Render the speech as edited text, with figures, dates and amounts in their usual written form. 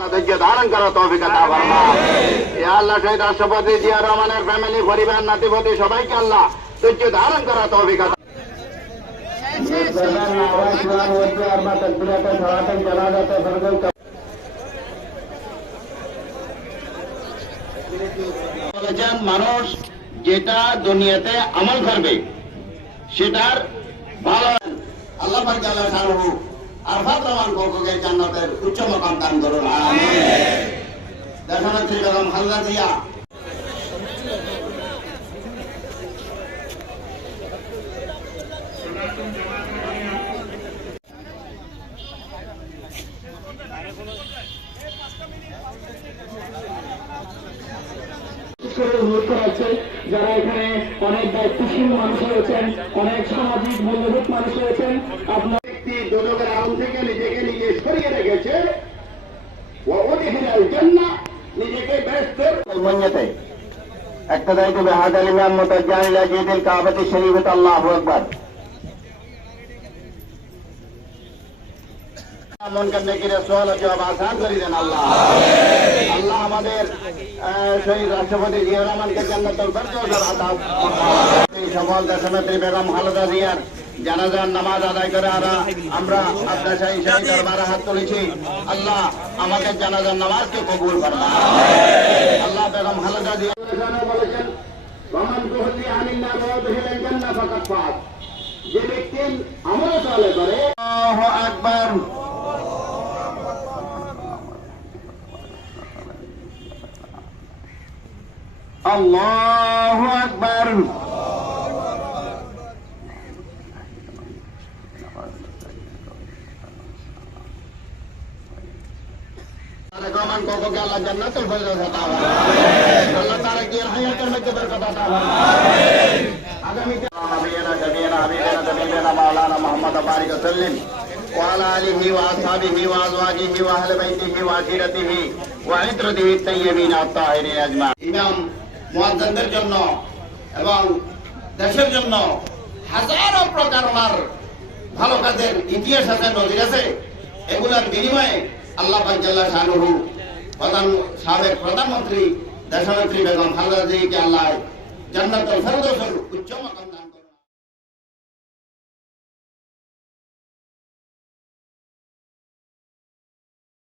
আল্লাহ ধৈর্য ধারণ করার তৌফিক আতা ফরমাও। ইয়া আল্লাহ শহীদ রাষ্ট্রপতি জিয়া রহমানের ফ্যামিলি, পরিবার, নাতিপতি সবাইকে আল্লাহ ধৈর্য ধারণ করার তৌফিক আতা বলেছেন, মানুষ যেটা দুনিয়াতে আমল করবে সেটার ভালো আল্লাহ পাক জাল্লা শানুহু আরফাত রহমান কোকোকে জান্নাতের উচ্চ মাকাম দান করুন, আমিন। দেশনেত্রী বেগম খালেদা জিয়া যারা এখানে অনেক দায়িত্বশীল মানুষ রয়েছেন, অনেক সামাজিক মূল্যবোধ মানুষ রয়েছেন, আপনার ব্যক্তি দোজখের আগুন থেকে নিজেকে নিজে সরিয়ে রেখেছে, নিজেকে বেহেশতের মঞ্জতে اقتديت بهذا الإمام متوجها إلى جيد الكعبة الشريفة الله أكبر মন করনে কি সওয়াল জবাব আসান করে দেন আল্লাহ। আল্লাহ আমাদের শহীদ রাষ্ট্রপতি জিয়া রহমানকে জান্নাতুল ফেরদৌস আতা ফরমাও। সকল দেশনেত্রী বেগম খালেদা জিয়ার জানাজার নামাজ আদায় করে আমরা আপনার শহীদ দরবারে হাত তুলেছি। আল্লাহ আমাদের জানাজার নামাজকে কবুল ফরমাও। আল্লাহ বেগম খালেদা জিয়া বলেছেন, ওয়ামান তুহদি আনিল্লাহ ওয়া দুখিলাল জান্নাহ ফাকাদ ফাজ। যে ব্যক্তি আমল সালেহ করে, আল্লাহু আকবার, আল্লাহু আকবার। রহমান কোকোকে আল্লাহ জান্নাতুল ফেরদৌস আতা ফরমাও। আল্লাহ তাআলা কি হায়াতের মধ্যে বরকত আতা ফরমাও। আগামীতে নবিয়না শফিয়না হাবিবানা তাবিবানা মাওলানা মুহাম্মদ বারিক সাল্লিম ওয়া আলা আলিহি ওয়া আসহাবিহি ওয়া আজওয়াজিহি ওয়া আহলি বাইতিহি ওয়া আশিরাতিহি ওয়া ইতরাতিহি তাইয়্যিবিন আত-তাহিরিন আজমাইন। ইমাম মুয়াজ্জিনদের জন্য এবং দেশের জন্য হাজারো প্রকারমার ভালো কাজের ইতিহাস আছে, নজির আছে। এগুলোর বিনিময়ে আল্লাহ পাক জাল্লা শানুহু সাবেক প্রধানমন্ত্রী দেশনেত্রী বেগম খালেদা জিয়াকে আল্লাহ জান্নাতুল ফেরদৌসের উচ্চ মাকাম